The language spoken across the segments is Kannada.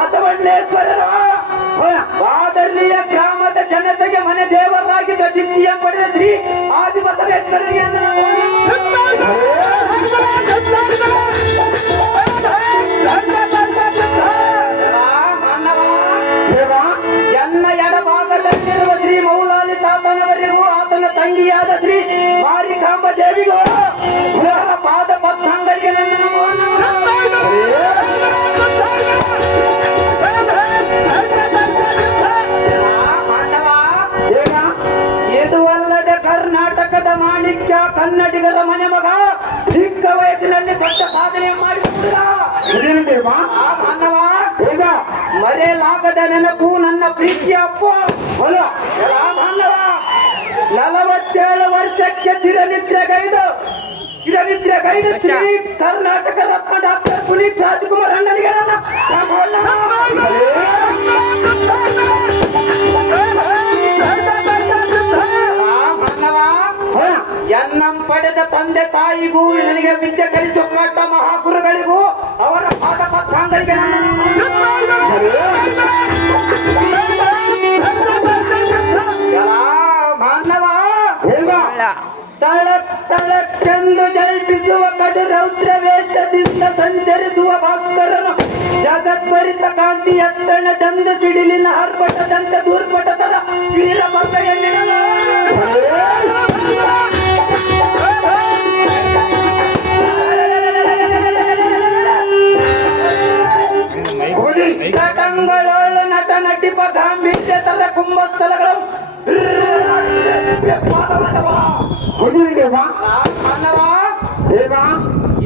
ಬಸವಣ್ಣೇಶ್ವರರ ಬಾದರ್ಲಿಯ ಗ್ರಾಮದ ಜನತೆಗೆ ಮನೆ ದೇವರಾಗಿ ಪ್ರಸಿದ್ಧಿಯ ಪಡೆದ ಶ್ರೀ ಆದಿ ಬಸವೇಶ್ವರರಿಗೆ ಎನ್ನ ಎಡಭಾಗದಲ್ಲಿರುವ ಶ್ರೀ ಮೌಲಾಲಿ ತಾತನವರಿಗೂ ಆತನ ತಂಗಿಯಾದ ಶ್ರೀ ಮಾರಿಕಾಂಬ ದೇವಿಗೂ ಪಾದ ಪದ್ಮಗಳಿಗೆ ಇದು ಅಲ್ಲದೆ ಕರ್ನಾಟಕದ ಮಾಣಿಕ್ಯ ಕನ್ನಡಿಗರ ಮನೆ ಮಗ ಚಿಕ್ಕ ವಯಸ್ಸಿನಲ್ಲಿ ದೊಡ್ಡ ಸಾಧನೆ ಮಾಡಿಬಿಟ್ಟಿಲ್ಲ ಮರೆಯಲಾಗದ ನೆನಪು ನನ್ನ ಪ್ರೀತಿಯ ಅಪ್ಪ 47 ವರ್ಷಕ್ಕೆ ಚಿರನಿದ್ರೆಗೈದು ಶ್ರೀ ಕರ್ನಾಟಕ ರತ್ನ ಡಾಕ್ಟರ್ ಪುನೀತ್ ರಾಜ್ಕುಮಾರ್ ಅಣ್ಣನಿಗೆ ಎನ್ನಂ ಪಡೆದ ತಂದೆ ತಾಯಿಗೂ ನನಗೆ ವಿದ್ಯೆ ಕಲಿಸಿಕೊಟ್ಟ ಮಹಾಗುರುಗಳಿಗೂ ಅವರ ಪಾದ ಪತ್ರಾಂಗಳಿಗೆ ಮಾನವ ತಳಕ್ಕೆಂದು ಜಲ್ಪಿಸುವ ಕಡು ರೌದ್ರ ವೇಷದಿಂದ ಸಂಚರಿಸುವ ಭಕ್ತರನ್ನು ಜಗದ್ಭರಿತ ಕಾಂತಿ ಎತ್ತಣದಂದು ಸಿಡಿಲಿನ ಆರ್ಭಟದಂತೆ ದೂರ್ಪಟದ ವೀರ ಭಕ್ತೆಯನ್ನು ಘಟಂಗಳೋಳು ನಟ ನಟಿಪ ಗಾಂಭೀರ್ಯತರ ಕುಂಭಸ್ಥಳಗಳು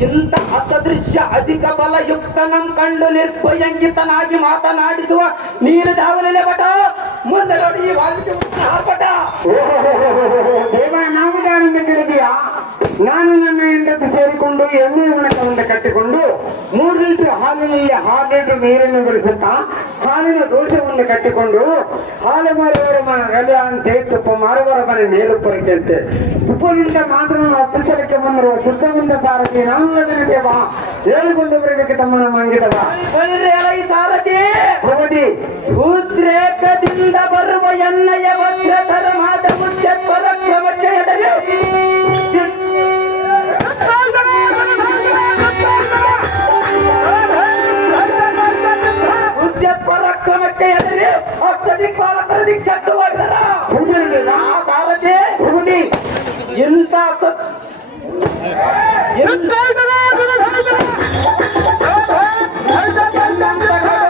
ಇಂಥ ಅಸದೃಶ್ಯ ಅಧಿಕ ಬಲಯುಕ್ತನಂ ಕಂಡು ನಿರ್ಭಯಂಕಿತನಾಗಿ ಮಾತನಾಡಿಸುವ ನೀನು ದಾವಲೇ ಬಟ ಮುಂದೆ ನೋಡಿ ತಿಳಿದೆಯಾ? ನಾನು ನನ್ನ ಹೆಂಡತಿ ಸೇರಿಕೊಂಡು ಎಣ್ಣೆ ಉಣಕವನ್ನು ಕಟ್ಟಿಕೊಂಡು 3 ಲೀಟರ್ ಹಾಲಿನಲ್ಲಿ 6 ಲೀಟರ್ ನೀರನ್ನು ಬೆಳೆಸುತ್ತಾ ಹಾಲಿನ ದೋಷವನ್ನು ಕಟ್ಟಿಕೊಂಡು ಹಾಲು ಮಾರುವವರ ಮನೆ ಅಂತೆ ತುಪ್ಪ ಮಾರುವವರ ಮನೆ ಮೇಲುಪ್ಪರಿಕೆಂತೆ ತುಪ್ಪದಿಂದ ಮಾತ್ರ ಅಪ್ಪಸಲಕ್ಕೆ ಬಂದಿರುವ ಶುದ್ಧವಿಂದ ಸಾರಥಿ ನಾನು ಬಾ ಹೇಳಿಕೊಂಡು ಬರಬೇಕು ತಮ್ಮನ ಮಂಗಿದವ ಸಾರಥಿ ಹೋಗಿ ಉದ್ರೇಕದಿಂದ ಬರುವ ಎಣ್ಣೆಯ ಭದ್ರತರ ಮಾತ ಮುಖ್ಯ ಪರಕ್ರಮಕ್ಕೆ ಎದರಿ ಪರಾಕ್ರಮಕ್ಕೆ ಎದುರಿ ಶಕ್ತಿ ಮಾಡಿದರ ಸಾರಥಿ ಇಂಥ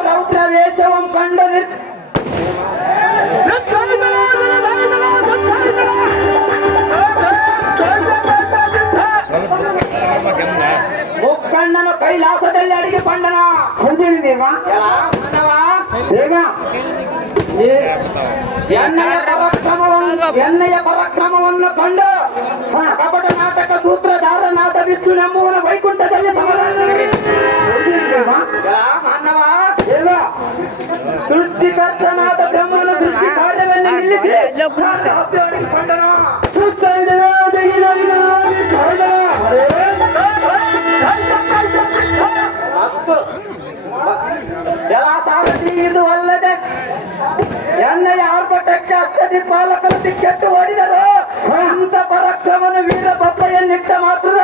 ರೌದ್ರ ವೇಷವಂ ಕಂಡು ಮುಕ್ಕಣ್ಣನ ಕೈಲಾಸದಲ್ಲಿ ಅಡಿಗೆ ಪಂಡನ ಎಣ್ಣೆಯ ಪರಾಕ್ರಮವನ್ನು ಕಂಡು ಕಪಟ ನಾಟಕ ಸೂತ್ರಧಾರನಾದ ವಿಷ್ಣು ಎಂಬುವನ ವೈಕುಂಠದಲ್ಲಿ ಸೃಷ್ಟಿಕರ್ತನಾದ ಬ್ರಹ್ಮನ ಸೃಷ್ಟಿ ಕಾರ್ಯವನ್ನು ನಿಲ್ಲಿಸಿ ಸಾರಥಿ ಇದು ಅಲ್ಲದೆ ಎಣ್ಣೆಯ ಆರ್ಭಟಕ್ಕೆ ಅತ್ಯಧಿಕ ಪಾಲಕರು ದಿಕ್ಕೆಟ್ಟು ಹೊಡೆದರು ಅಂತ ಪರಾಕ್ರಮನ ವೀರ ಬಪ್ಪಯ್ಯನ್ನಿಟ್ಟ ಮಾತ್ರ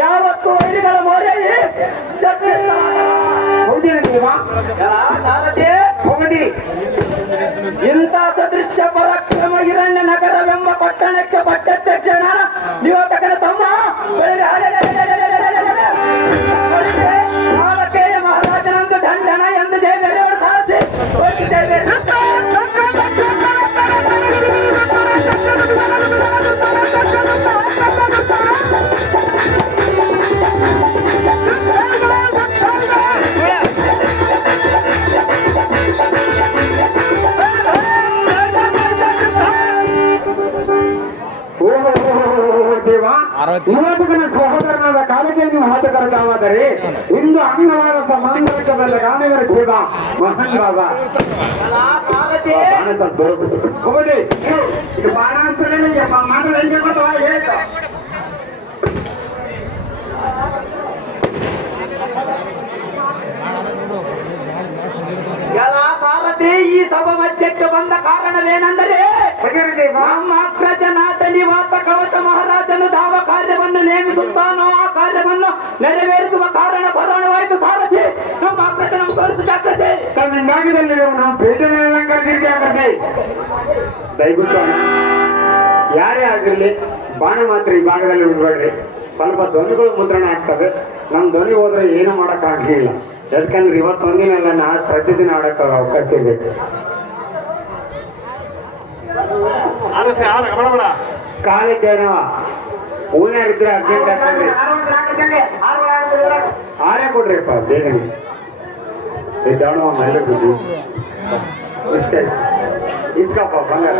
ಯಾವತ್ತು ವೈರಿಗಳ ಮೊರೆಯಲ್ಲಿ ಸಾರಥಿ ಇಂಥ ಸದೃಶ್ಯ ಪರಾಕ್ರಮ ಹಿರಣ್ಯ ನಗರವೆಂಬ ಪಟ್ಟಣಕ್ಕೆ ಪಟ್ಟಾಧ್ಯಕ್ಷನ ಯುವಕನ ತಮ್ಮ ಮಹಾರಾಜನಂದು ದಂಡನ ಎಂದು ದೇವೇರವರು ಸಾಧಿಸಿ ಯುವಕನ ಸಹೋದರನಾದ ಕಾಲಿಗೆ ನೀವು ಹಾಟಗಾರರಾದರೆ ಇಂದು ಅಂಗವಾದ ಸಮಾಂತರಿಕದಲ್ಲಿ ಗಾಣಿಗರ ದೇವ ಮಹಾನ್ ಬಾಬಾ ಹೋಗಿ ಇದು ಬಾಣಾಂತರದಲ್ಲಿ ಮಾತ್ರ ಹೆಂಗೆ ಗೊತ್ತವಾ ಹೇಳ ರಾಜ್ಯಕ್ಕೆ ಬಂದ ಕಾರಣವೇನೆಂದರೆ ನಮ್ಮ ಅಗ್ರಜನಾಟ ನಿವಾಸ ಕವಚ ಮಹಾರಾಜನು ಯಾವ ಕಾರ್ಯವನ್ನು ನೇಮಿಸುತ್ತಾನೋ ಆ ಕಾರ್ಯವನ್ನು ನೆರವೇರಿಸುವ ಕಾರಣ ಬರೋಣವಾಯಿತು ಸಾರಥಿ. ನಮ್ಮ ಅಗ್ರಜನ ತೋರಿಸಿದಾಗ್ತದೆ ತಮ್ಮಿಂದಾಗಿದಲ್ಲಿ ನಾವು ಪೇಟೆನೆಲ್ಲ ಕರೆದಿರ್ಗೆ ಆಗತ್ತೆ. ದಯವಿಟ್ಟು ಯಾರೇ ಆಗಿರ್ಲಿ ಬಾಣ ಮಾತ್ರ ಈ ಭಾಗದಲ್ಲಿ ಬಿಡ್ಬೇಡ್ರಿ. ಸ್ವಲ್ಪ ಧ್ವನಿಗಳು ಮುದ್ರಣ ಆಗ್ತದೆ. ನಮ್ಮ ಧ್ವನಿ ಹೋದ್ರೆ ಏನು ಮಾಡಕ್ ಆಗಿಲ್ಲ. ಯಾಕಂದ್ರೆ ಇವತ್ತು ಒಂದಿನಲ್ಲ ನಾಳೆ ಪ್ರತಿದಿನ ಆಡಕ್ಕೆ ಅವಕಾಶ ಇರ್ಬೇಕು. ಕಾಲಕ್ಕೆ ಏನವ ಹೂನಾಗಿದ್ರೆ ಅರ್ಜೆಂಟ್ ಆಗ್ತದೆ. ಆರೇ ಕೊಡ್ರಿಪ್ಪ ಬೇಗನೆ. ಜಾಣವ ಮೇಲೆ ಬಿದ್ದು ಇಸ್ಕಪ್ಪ ಬಂಗಾರ